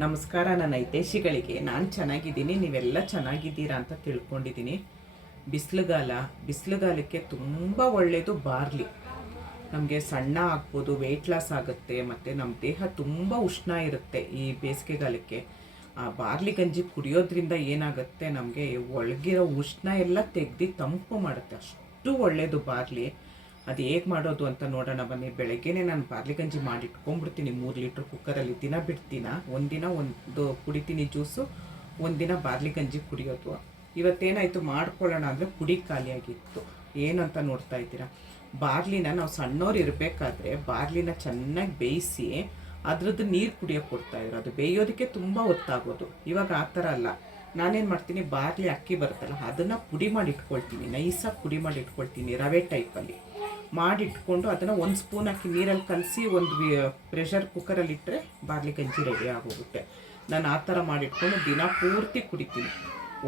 ನಮಸ್ಕಾರ ನನ್ನ ಹಿತೈಷಿಗಳಿಗೆ. ನಾನು ಚೆನ್ನಾಗಿದ್ದೀನಿ, ನೀವೆಲ್ಲ ಚೆನ್ನಾಗಿದ್ದೀರಾ ಅಂತ ತಿಳ್ಕೊಂಡಿದ್ದೀನಿ. ಬಿಸಿಲುಗಾಲಕ್ಕೆ ತುಂಬ ಒಳ್ಳೆಯದು ಬಾರ್ಲಿ. ನಮಗೆ ಸಣ್ಣ ಆಗ್ಬೋದು, ವೆಯ್ಟ್ ಲಾಸ್ ಆಗುತ್ತೆ, ಮತ್ತು ನಮ್ಮ ದೇಹ ತುಂಬ ಉಷ್ಣ ಇರುತ್ತೆ ಈ ಬೇಸಿಗೆಗಾಲಕ್ಕೆ. ಆ ಬಾರ್ಲಿ ಗಂಜಿ ಕುಡಿಯೋದ್ರಿಂದ ಏನಾಗುತ್ತೆ, ನಮಗೆ ಒಳಗಿರೋ ಉಷ್ಣ ಎಲ್ಲ ತೆಗ್ದು ತಂಪು ಮಾಡುತ್ತೆ. ಅಷ್ಟು ಒಳ್ಳೆಯದು ಬಾರ್ಲಿ. ಅದು ಹೇಗೆ ಮಾಡೋದು ಅಂತ ನೋಡೋಣ ಬನ್ನಿ. ಬೆಳಗ್ಗೆನೇ ನಾನು ಬಾರ್ಲಿ ಗಂಜಿ ಮಾಡಿ ಇಟ್ಕೊಂಡ್ಬಿಡ್ತೀನಿ 3 ಲೀಟ್ರ್ ಕುಕ್ಕರಲ್ಲಿ. ದಿನ ಬಿಡ್ತೀನ, ಒಂದಿನ ಒಂದು ಕುಡಿತೀನಿ ಜ್ಯೂಸು, ಒಂದಿನ ಬಾರ್ಲಿ ಗಂಜಿ ಕುಡಿಯೋದು. ಇವತ್ತೇನಾಯಿತು ಮಾಡ್ಕೊಳ್ಳೋಣ ಅಂದರೆ ಪುಡಿ ಖಾಲಿಯಾಗಿತ್ತು. ಏನಂತ ನೋಡ್ತಾ ಇದ್ದೀರಾ, ಬಾರ್ಲಿನ ನಾವು ಸಣ್ಣವ್ರು ಇರಬೇಕಾದ್ರೆ ಬಾರ್ಲಿನ ಚೆನ್ನಾಗಿ ಬೇಯಿಸಿ ಅದ್ರದ್ದು ನೀರು ಕುಡಿಯೋಕೆ ಕೊಡ್ತಾಯಿದ್ರು. ಅದು ಬೇಯೋದಕ್ಕೆ ತುಂಬ ಹೊತ್ತಾಗೋದು. ಇವಾಗ ಆ ಥರ ಅಲ್ಲ. ನಾನೇನು ಮಾಡ್ತೀನಿ, ಬಾರ್ಲಿ ಅಕ್ಕಿ ಬರುತ್ತಲ್ಲ ಅದನ್ನು ಪುಡಿ ಮಾಡಿ ಇಟ್ಕೊಳ್ತೀನಿ, ನೈಸಾಗಿ ಪುಡಿ ಮಾಡಿ ಇಟ್ಕೊಳ್ತೀನಿ, ರವೆ ಟೈಪಲ್ಲಿ ಮಾಡಿಟ್ಕೊಂಡು ಅದನ್ನು 1 ಸ್ಪೂನ್ ಹಾಕಿ ನೀರಲ್ಲಿ ಕಲಸಿ ಒಂದು ಪ್ರೆಷರ್ ಕುಕ್ಕರಲ್ಲಿ ಇಟ್ಟರೆ ಬಾರ್ಲಿ ಗಂಜಿ ರೆಡಿ ಆಗೋಗುತ್ತೆ. ನಾನು ಆ ಥರ ಮಾಡಿಟ್ಕೊಂಡು ದಿನ ಪೂರ್ತಿ ಕುಡಿತೀನಿ.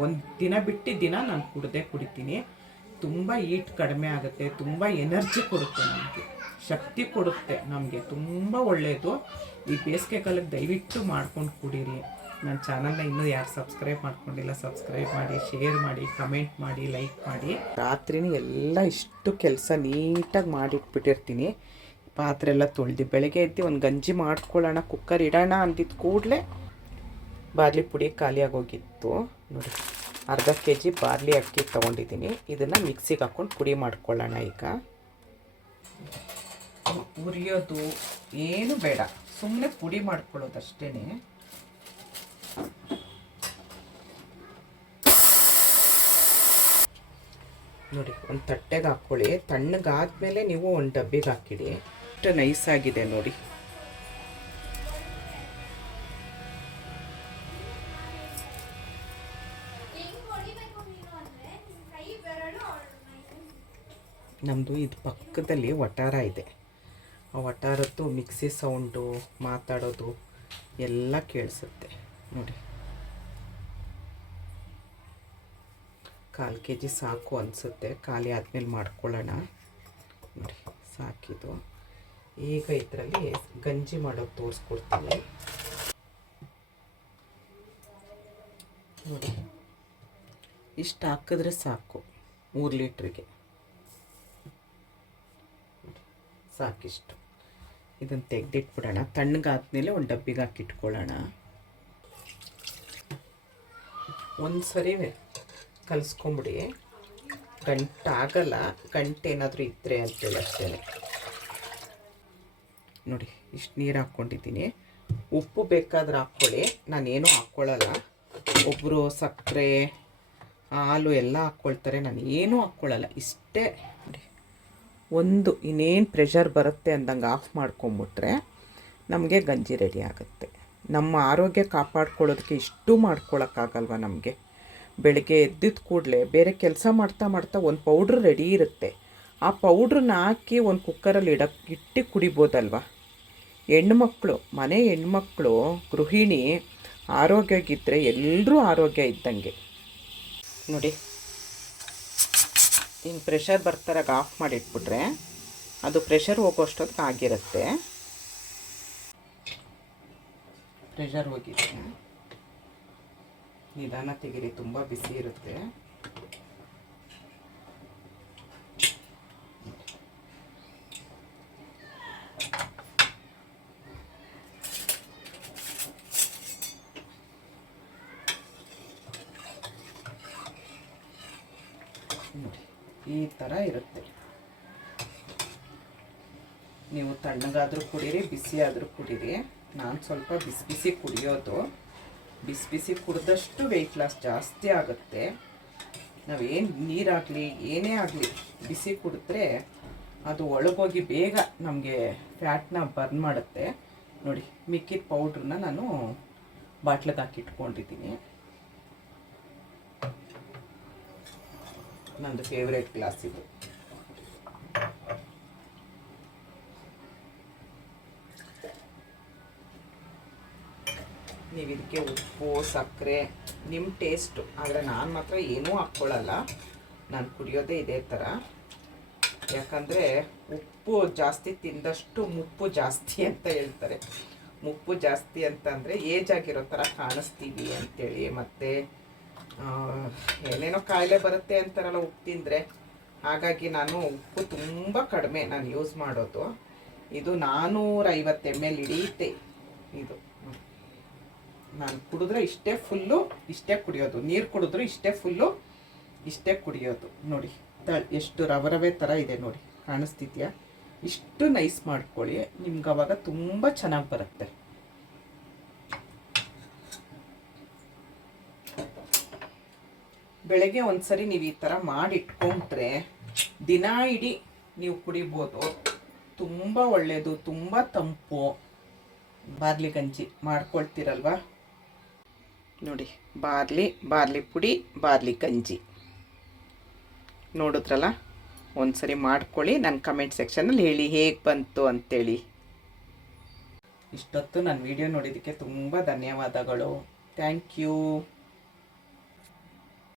ಒಂದು ದಿನ ಬಿಟ್ಟು ದಿನ ನಾನು ಕುಡಿತೀನಿ. ತುಂಬ ಹೀಟ್ ಕಡಿಮೆ ಆಗುತ್ತೆ, ತುಂಬ ಎನರ್ಜಿ ಕೊಡುತ್ತೆ, ನಮಗೆ ಶಕ್ತಿ ಕೊಡುತ್ತೆ, ನಮಗೆ ತುಂಬ ಒಳ್ಳೆಯದು. ಈ ಬೇಸಿಗೆ ಕಾಲಕ್ಕೆ ದಯವಿಟ್ಟು ಮಾಡ್ಕೊಂಡು ಕುಡೀರಿ. ನನ್ನ ಚಾನಲ್ನ ಇನ್ನೂ ಯಾರು ಸಬ್ಸ್ಕ್ರೈಬ್ ಮಾಡ್ಕೊಂಡಿಲ್ಲ, ಸಬ್ಸ್ಕ್ರೈಬ್ ಮಾಡಿ, ಶೇರ್ ಮಾಡಿ, ಕಮೆಂಟ್ ಮಾಡಿ, ಲೈಕ್ ಮಾಡಿ. ರಾತ್ರಿನೇ ಎಲ್ಲ ಇಷ್ಟು ಕೆಲಸ ನೀಟಾಗಿ ಮಾಡಿಟ್ಬಿಟ್ಟಿರ್ತೀನಿ. ಪಾತ್ರೆ ಎಲ್ಲ ತೊಳೆದು ಬೆಳಗ್ಗೆ ಎದ್ದು ಒಂದು ಗಂಜಿ ಮಾಡ್ಕೊಳ್ಳೋಣ, ಕುಕ್ಕರ್ ಇಡೋಣ ಅಂದಿದ್ದು ಕೂಡಲೇ ಬಾರ್ಲಿ ಪುಡಿ ಖಾಲಿಯಾಗೋಗಿತ್ತು. ನೋಡಿ, ಅರ್ಧ kg ಬಾರ್ಲಿ ಅಕ್ಕಿ ತೊಗೊಂಡಿದ್ದೀನಿ. ಇದನ್ನು ಮಿಕ್ಸಿಗೆ ಹಾಕ್ಕೊಂಡು ಪುಡಿ ಮಾಡ್ಕೊಳ್ಳೋಣ. ಈಗ ಉರಿಯೋದು ಏನು ಬೇಡ, ಸುಮ್ಮನೆ ಪುಡಿ ಮಾಡ್ಕೊಳ್ಳೋದು ಅಷ್ಟೇ. ನೋಡಿ, ಒಂದು ತಟ್ಟೆಗೆ ಹಾಕ್ಕೊಳ್ಳಿ. ತಣ್ಣಗಾದ್ಮೇಲೆ ನೀವು ಒಂದು ಡಬ್ಬಿಗೆ ಹಾಕಿಡಿ. ಅಷ್ಟು ನೈಸಾಗಿದೆ ನೋಡಿ. ನಮ್ಮದು ಇದು ಪಕ್ಕದಲ್ಲಿ ವಟಾರ ಇದೆ. ಆ ವಟಾರದ್ದು ಮಿಕ್ಸಿ ಸೌಂಡು, ಮಾತಾಡೋದು ಎಲ್ಲ ಕೇಳಿಸುತ್ತೆ ನೋಡಿ. 1/4 kg ಸಾಕು ಅನಿಸುತ್ತೆ. ಖಾಲಿ ಆದಮೇಲೆ ಮಾಡ್ಕೊಳ್ಳೋಣ. ನೋಡಿ, ಸಾಕಿದು. ಈಗ ಇದರಲ್ಲಿ ಗಂಜಿ ಮಾಡೋದು ತೋರಿಸ್ಕೊಡ್ತೀನಿ ನೋಡಿ. ಇಷ್ಟು ಹಾಕಿದ್ರೆ ಸಾಕು 3 ಲೀಟ್ರಿಗೆ. ಸಾಕಿಷ್ಟು. ಇದನ್ನು ತೆಗೆದಿಟ್ಬಿಡೋಣ. ತಣ್ಣಗಾದ್ಮೇಲೆ ಒಂದು ಡಬ್ಬಿಗೆ ಹಾಕಿಟ್ಕೊಳ್ಳೋಣ. ಒಂದು ಸರಿ ಕಲಿಸ್ಕೊಂಬಿಡಿ. ಗಂಟಾಗಲ್ಲ, ಗಂಟೇನಾದರೂ ಇದ್ದರೆ ಅಂತೇಳಿ ಅಷ್ಟೇ. ನೋಡಿ, ಇಷ್ಟು ನೀರು ಹಾಕ್ಕೊಂಡಿದ್ದೀನಿ. ಉಪ್ಪು ಬೇಕಾದ್ರೆ ಹಾಕ್ಕೊಳ್ಳಿ, ನಾನೇನು ಹಾಕ್ಕೊಳ್ಳಲ್ಲ. ಒಬ್ಬರು ಸಕ್ಕರೆ, ಹಾಲು ಎಲ್ಲ ಹಾಕ್ಕೊಳ್ತಾರೆ, ನಾನು ಏನೂ ಹಾಕ್ಕೊಳ್ಳಲ್ಲ. ಇಷ್ಟೇ ನೋಡಿ. ಒಂದು ಇನ್ನೇನು ಪ್ರೆಷರ್ ಬರುತ್ತೆ ಅಂದಂಗೆ ಆಫ್ ಮಾಡ್ಕೊಂಬಿಟ್ರೆ ನಮಗೆ ಗಂಜಿ ರೆಡಿ ಆಗುತ್ತೆ. ನಮ್ಮ ಆರೋಗ್ಯ ಕಾಪಾಡ್ಕೊಳ್ಳೋದಕ್ಕೆ ಇಷ್ಟು ಮಾಡ್ಕೊಳಕ್ಕಾಗಲ್ವ ನಮಗೆ? ಬೆಳಗ್ಗೆ ಎದ್ದಿದ ಕೂಡಲೇ ಬೇರೆ ಕೆಲಸ ಮಾಡ್ತಾ ಒಂದು ಪೌಡ್ರ್ ರೆಡಿ ಇರುತ್ತೆ. ಆ ಪೌಡ್ರನ್ನ ಹಾಕಿ ಒಂದು ಕುಕ್ಕರಲ್ಲಿ ಇಟ್ಟು ಕುಡಿಬೋದಲ್ವ? ಹೆಣ್ಮಕ್ಳು, ಮನೆ ಹೆಣ್ಮಕ್ಳು, ಗೃಹಿಣಿ ಆರೋಗ್ಯಗಿದ್ದರೆ ಎಲ್ಲರೂ ಆರೋಗ್ಯ ಇದ್ದಂಗೆ ನೋಡಿ. ಇನ್ನು ಪ್ರೆಷರ್ ಬರ್ತಾರಾಗ ಆಫ್ ಮಾಡಿಟ್ಬಿಟ್ರೆ ಅದು ಪ್ರೆಷರ್ ಹೋಗೋಷ್ಟೊತ್ತಿಗೆ ಆಗಿರುತ್ತೆ. ಪ್ರೆಷರ್ ಹೋಗಿದೆ. ನಿಧಾನ ತೆಗೀರಿ, ತುಂಬ ಬಿಸಿ ಇರುತ್ತೆ. ನೋಡಿ, ಈ ಥರ ಇರುತ್ತೆ. ನೀವು ತಣ್ಣಗಾದರೂ ಕುಡೀರಿ, ಬಿಸಿ ಆದರೂ ಕುಡೀರಿ. ನಾನು ಸ್ವಲ್ಪ ಬಿಸಿ ಕುಡಿಯೋದು. ಬಿಸಿ ಕುಡಿದಷ್ಟು ವೆಯ್ಟ್ ಲಾಸ್ ಜಾಸ್ತಿ ಆಗುತ್ತೆ. ನಾವೇನು ನೀರಾಗಲಿ ಏನೇ ಆಗಲಿ ಬಿಸಿ ಕುಡಿದ್ರೆ ಅದು ಒಳಗೋಗಿ ಬೇಗ ನಮಗೆ ಫ್ಯಾಟ್ನ ಬರ್ನ್ ಮಾಡುತ್ತೆ. ನೋಡಿ, ಮಿಕ್ಕಿದ ಪೌಡ್ರನ್ನ ನಾನು ಬಾಟ್ಲಿಗೆ ಹಾಕಿಟ್ಕೊಂಡಿದ್ದೀನಿ. ನಂದು ಫೇವ್ರೇಟ್ ಗ್ಲಾಸ್ ಇದು. ನೀವು ಇದಕ್ಕೆ ಉಪ್ಪು, ಸಕ್ಕರೆ ನಿಮ್ಮ ಟೇಸ್ಟು, ಆದರೆ ನಾನು ಮಾತ್ರ ಏನೂ ಹಾಕ್ಕೊಳ್ಳಲ್ಲ. ನಾನು ಕುಡಿಯೋದೇ ಇದೇ ಥರ. ಯಾಕಂದರೆ ಉಪ್ಪು ಜಾಸ್ತಿ ತಿಂದಷ್ಟು ಮುಪ್ಪು ಜಾಸ್ತಿ ಅಂತ ಹೇಳ್ತಾರೆ. ಮುಪ್ಪು ಜಾಸ್ತಿ ಅಂತಂದರೆ ಏಜ್ ಆಗಿರೋ ಥರ ಕಾಣಿಸ್ತೀವಿ ಅಂತೇಳಿ, ಮತ್ತು ಏನೇನೋ ಕಾಯಿಲೆ ಬರುತ್ತೆ ಅಂತಾರಲ್ಲ ಉಪ್ಪು ತಿಂದರೆ. ಹಾಗಾಗಿ ನಾನು ಉಪ್ಪು ತುಂಬ ಕಡಿಮೆ ನಾನು ಯೂಸ್ ಮಾಡೋದು. ಇದು 450 ml ಹಿಡಿಯುತ್ತೆ ಇದು. ನಾನು ಕುಡಿದ್ರೆ ಇಷ್ಟೇ ಫುಲ್ಲು, ಇಷ್ಟೇ ಕುಡಿಯೋದು. ನೀರು ಕುಡಿದ್ರು ಇಷ್ಟೇ ಫುಲ್ಲು, ಇಷ್ಟೇ ಕುಡಿಯೋದು. ನೋಡಿ ಎಷ್ಟು ರವೆ ಥರ ಇದೆ ನೋಡಿ, ಕಾಣಿಸ್ತಿದ್ಯಾ? ಇಷ್ಟು ನೈಸ್ ಮಾಡ್ಕೊಳ್ಳಿ, ನಿಮ್ಗೆ ಅವಾಗ ತುಂಬ ಚೆನ್ನಾಗಿ ಬರುತ್ತೆ. ಬೆಳಗ್ಗೆ ಒಂದ್ಸರಿ ನೀವು ಈ ಥರ ಮಾಡಿಟ್ಕೊಂಡ್ರೆ ದಿನ ಇಡೀ ನೀವು ಕುಡಿಬೋದು. ತುಂಬ ಒಳ್ಳೆಯದು, ತುಂಬ ತಂಪು. ಬಾರ್ಲಿ ಗಂಜಿ ಮಾಡ್ಕೊಳ್ತೀರಲ್ವ ನೋಡಿ, ಬಾರ್ಲಿ ಪುಡಿ, ಬಾರ್ಲಿ ಗಂಜಿ ನೋಡಿದ್ರಲ್ಲ. ಒಂದ್ಸರಿ ಮಾಡ್ಕೊಳ್ಳಿ, ನನ್ನ ಕಮೆಂಟ್ ಸೆಕ್ಷನಲ್ಲಿ ಹೇಳಿ ಹೇಗೆ ಬಂತು ಅಂತೇಳಿ. ಇಷ್ಟೊತ್ತು ನನ್ನ ವಿಡಿಯೋ ನೋಡಿದ್ದಕ್ಕೆ ತುಂಬ ಧನ್ಯವಾದಗಳು. Thank you.